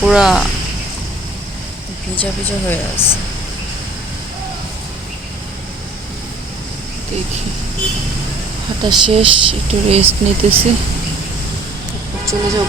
পুরা ভিজা ভিজা হয়ে আছে। দেখি। হাঁটা শেষ একটু রেস্ট নিতেছি। তারপর চলে যাব।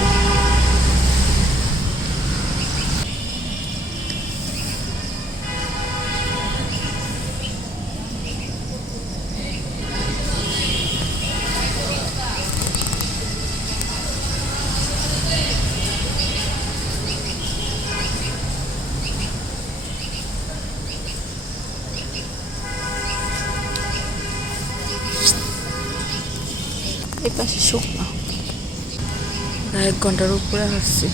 এই পাশে শুকনা। এক ঘণ্টার উপরে হাঁটছি।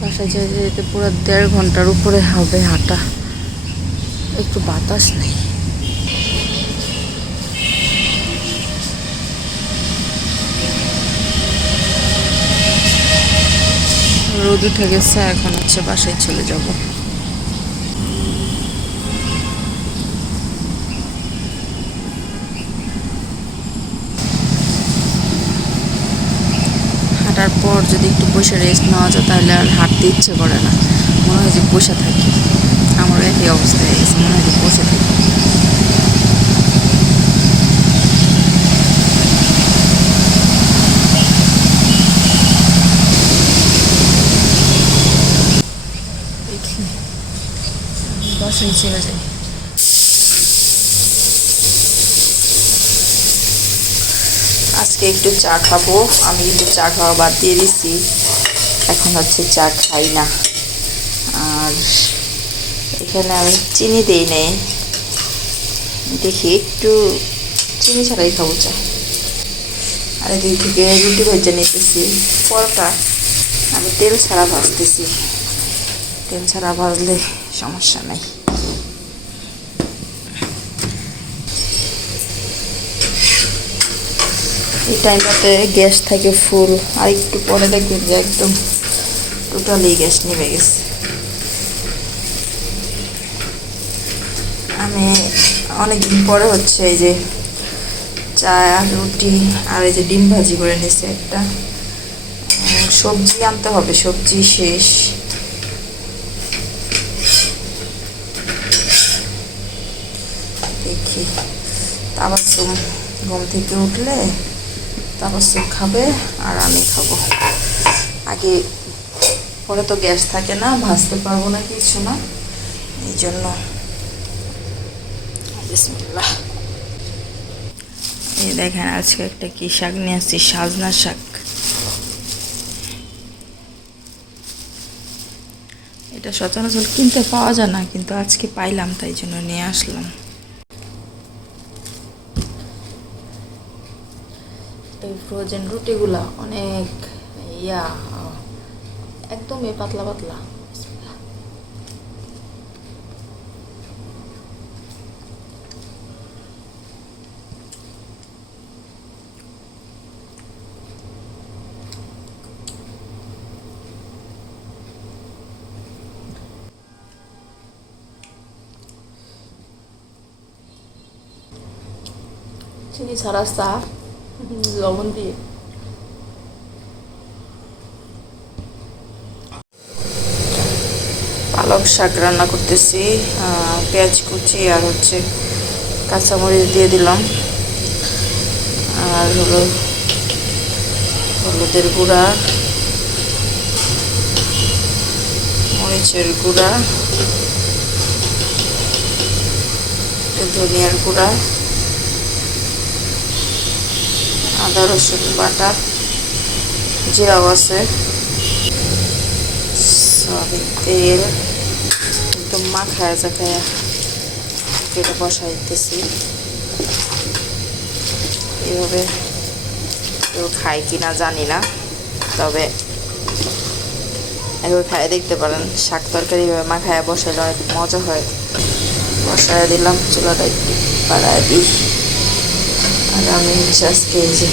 বাসায় যেতে যেতে পুরো দেড় ঘণ্টার উপরে হবে হাঁটা। একটু বাতাস নেই। রোদ উঠে গেছে, এখন হচ্ছে বাসায় চলে যাব। হাঁটার পর যদি একটু বসে রেস্ট নেওয়া যায়, তাহলে আর হাঁটতে ইচ্ছে করে না। মনে হয় যে বসে থাকি। আমার একই অবস্থা হয়ে গেছে, মনে হয় যে বসে থাকি। বাসায় চলে যাই। আজকে একটু চা খাব। আমি কিন্তু চা খাওয়া বাদ দিয়ে দিচ্ছি এখন হচ্ছে চা খাই না। আর এখানে আমি চিনি দিই নেই। দেখি, একটু চিনি ছাড়াই খাব চা। আর এদিক থেকে রুটি ভেজে নিতেছি। পরোটা। আমি তেল ছাড়া ভাজতেছি। তেল ছাড়া ভাজলে সমস্যা নেই। এই টাইমটাতে গ্যাস থাকে ফুল, আর একটু পরে দেখবেন যে একদম টোটালি গ্যাস নেমে গেছে। আমি অনেকদিন পরে হচ্ছে এই যে চা, রুটি আর এই যে ডিম ভাজি করে নিছে একটা। সবজি আনতে হবে, সবজি শেষ। দেখি। তাবাসুম ঘুম থেকে উঠলে তাবাসুম খাবে আর আমি খাব। আগে পরে তো গ্যাস থাকে না, ভাজতে পারব না কিছু না। এই জন্য। এই দেখেন, আজকে একটা কি শাক নিয়ে আসছি, সাজনা শাক। এটা সচরাচর কিনতে পাওয়া যায় না, কিন্তু আজকে পাইলাম, তাই জন্য নিয়ে আসলাম। ফ্রোজেন রুটিগুলা অনেক ইয়া একদমই পাতলা পাতলা। চিনি ছাড়া চা লবণ পালক শাক রান্না করতেছি পেঁয়াজ কুচি আর হচ্ছে কাঁচামরিচ দিয়ে দিলাম। আর হলো হলুদের গুঁড়া, মরিচের গুঁড়া, ধনিয়ার গুঁড়া। আদা, রসুন বাটা জিরাও আছে, সয়াবিন তেল একদম মাখায় জাখায় এটা বসাইতেছি। এভাবে কেউ খায় কি না জানি না, তবে এভাবে খায়, দেখতে পারেন, শাক তরকারি এভাবে মাখায় বসাইলে অনেক মজা হয়। বসায় দিলাম, চুলাটা একটু বাড়ায় দিই। আর আমি আজকে যে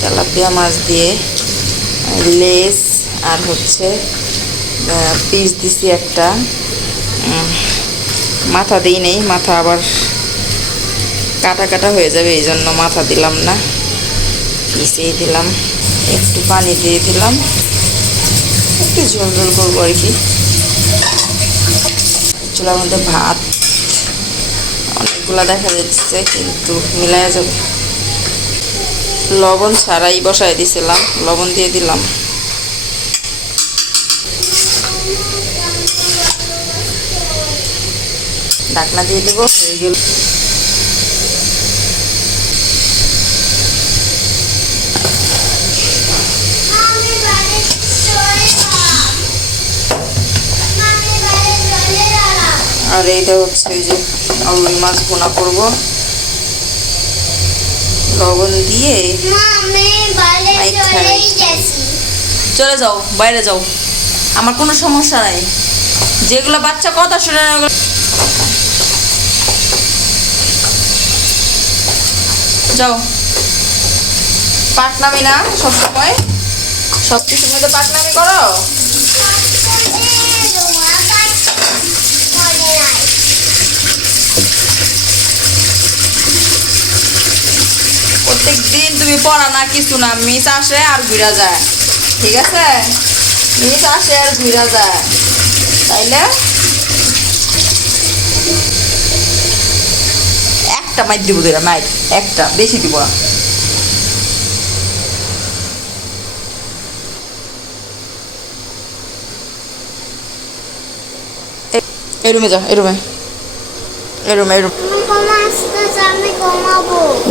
তেলাপিয়া মাছ দিয়ে, লেস আর হচ্ছে পিস দিছি একটা। মাথা দিই নেই, মাথা আবার কাটা কাটা হয়ে যাবে, এই জন্য মাথা দিলাম না। পিসেই দিলাম, একটু পানি দিয়ে দিলাম, একটু ঝোল ঝোল করব আর কি। চুলার মধ্যে ভাত অনেকগুলা দেখা যাচ্ছে, কিন্তু মিলাইয়া যাবে। লবণ ছাড়াই বসাই দিছিলাম, লবণ দিয়ে দিলাম। ঢাকনা দিয়ে দেবো, হয়ে গেল। আর এইটা হচ্ছে এই যে রুই মাছ ভুনা করব। লবণ দিয়ে চলে যাও, বাইরে যাও। আমার কোনো সমস্যা নাই। যেগুলো বাচ্চা কথা শুনে না যাও। পাটনামি না সবসময়। সব কিছুর মধ্যে পাটনামি করো। প্রত্যেক দিন তুমি পড়া না, কিছু না, মিস আসে আর ঘুরা যায়। ঠিক আছে? মিস আসে আর ঘুরা যায়। তাইলে? একটা মাইট দিব দুইটা মাইট একটা, বেশি দিব না। এ- এই রুমে যাও এই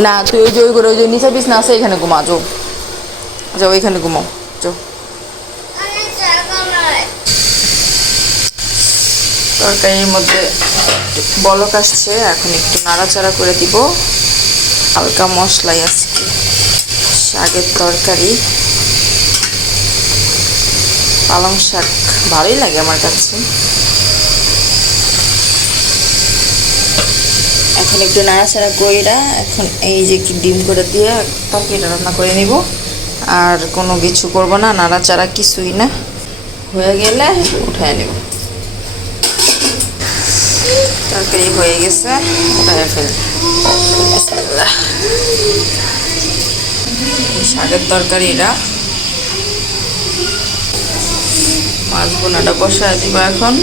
না, তুই ওই যে, ওই করে, ওই যে, নিচে বিছনা আছে, এখানে ঘুমা, যাও। যাও, এখানে ঘুমাও নাই তরকারির মধ্যে বলক আসছে, এখন একটু নাড়াচাড়া করে দিব। হালকা মশলাই আজকে, শাকের তরকারি। পালং শাক, ভালোই লাগে আমার কাছে। এখন একটু নাড়াচাড়া কইরা এখন এই যে ডিম করে দিয়ে তরকারিটা রান্না করে নিব। আর কোনো কিছু করব না, নাড়াচাড়া কিছুই না। হয়ে গেলে উঠায় নেব। তরকারি হয়ে গেছে, উঠায় ফেল শাকের তরকারিটা। মাছ বোনাটা বসায় দিব এখন।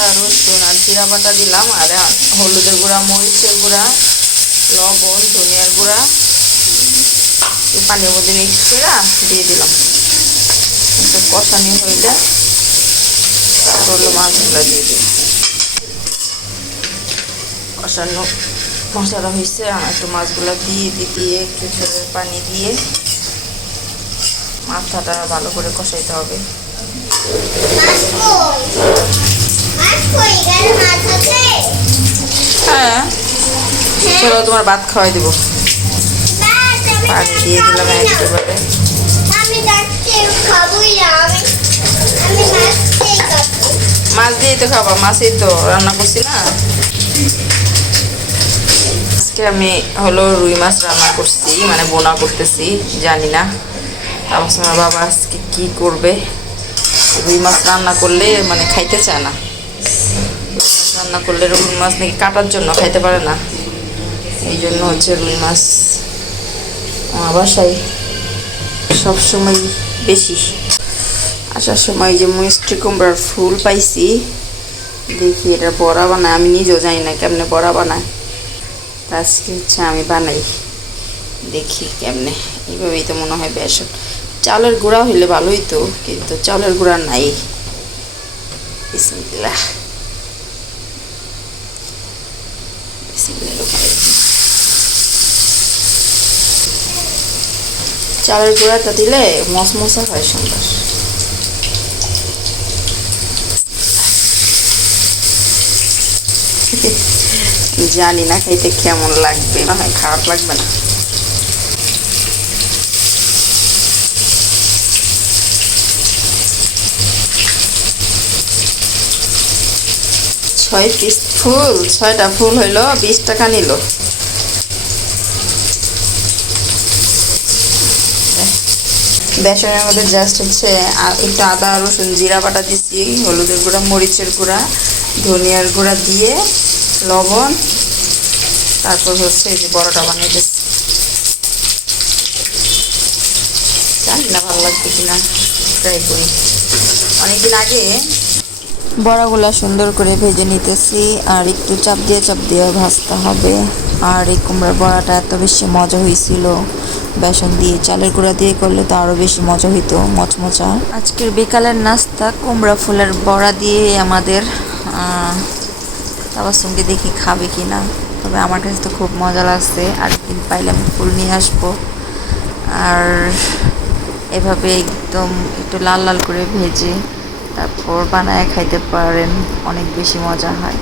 আদা রসুন আর জিরা বাটা দিলাম, আর হলুদের গুঁড়া, মরিচের গুঁড়া, লবণ, ধনিয়ার গুঁড়া পানির মধ্যে মিক্স করে দিয়ে দিলাম। কষানি হইলে তারপর হলো মাছগুলো দিয়ে দিই কষানো মশলা হয়েছে একটু মাছগুলো দিয়ে দিয়ে একটু পানি দিয়ে মাথাটা ভালো করে কষাইতে হবে। হ্যাঁ। চলো তোমার ভাত খাওয়াই দেবো। আমি দিয়ে দিলাম মাছ দিয়েই তো খাবা, মাছই তো রান্না করছি না। আজকে আমি হলো রুই মাছ রান্না করছি মানে বোনা করতেছি, জানি না। আমার বাবা আজকে কি করবে? রুই মাছ রান্না করলে মানে খাইতে চায় না। রান্না করলে রুই মাছ নাকি কাটার জন্য খাইতে পারে না। এই জন্য হচ্ছে রুই মাছ আমার বাসায় সবসময় বেশি। আসার সময় যে মিষ্টি কুমড়ার ফুল পাইছি, দেখি এটা বড়া বানায়। আমি নিজেও জানি না কেমনে বড়া বানায়। তা আজকে হচ্ছে আমি বানাই। দেখি কেমনে। এইভাবেই তো মনে হয় বেসন। চালের গুঁড়া হইলে ভালোই তো, কিন্তু চালের গুঁড়া নাই। বিসমিল্লাহ। চালের গুঁড়াটা দিলে মশমশা হয় সুন্দর। জানি না খাইতে কেমন লাগবে, না হয় খারাপ লাগবে না। ছয় পিস ফুল, ছয়টা ফুল হইল, বিশ টাকা নিল। বেসনের মধ্যে জাস্ট হচ্ছে একটু আদা, রসুন, জিরা বাটা দিচ্ছি হলুদের গুঁড়া, মরিচের গুঁড়া, ধনিয়ার গুঁড়া দিয়ে, লবণ, তারপর হচ্ছে এই যে বড়টা বানিয়ে দিচ্ছি জানি না ভালো লাগবে কিনা ট্রাই করি। অনেকদিন আগে বড়াগুলো সুন্দর করে ভেজে নিতেছি, আর একটু চাপ দিয়ে চাপ দিয়ে ভাজতে হবে। আর এই কুমড়ার বড়াটা এত বেশি মজা হয়েছিল বেসন দিয়ে, চালের গুঁড়া দিয়ে করলে তো আরও বেশি মজা হইতো, মচমচা। আজকের বিকালের নাস্তা, কুমড়া ফুলের বড়া দিয়ে আমাদের তাবাসুমকে দেখি খাবে কি না তবে আমার কাছে তো খুব মজা লাগছে, আর একদিন পাইলে আমি ফুল নিয়ে আসব। আর এভাবে একদম একটু লাল লাল করে ভেজে তারপর বানায় খাইতে পারেন, অনেক বেশি মজা হয়।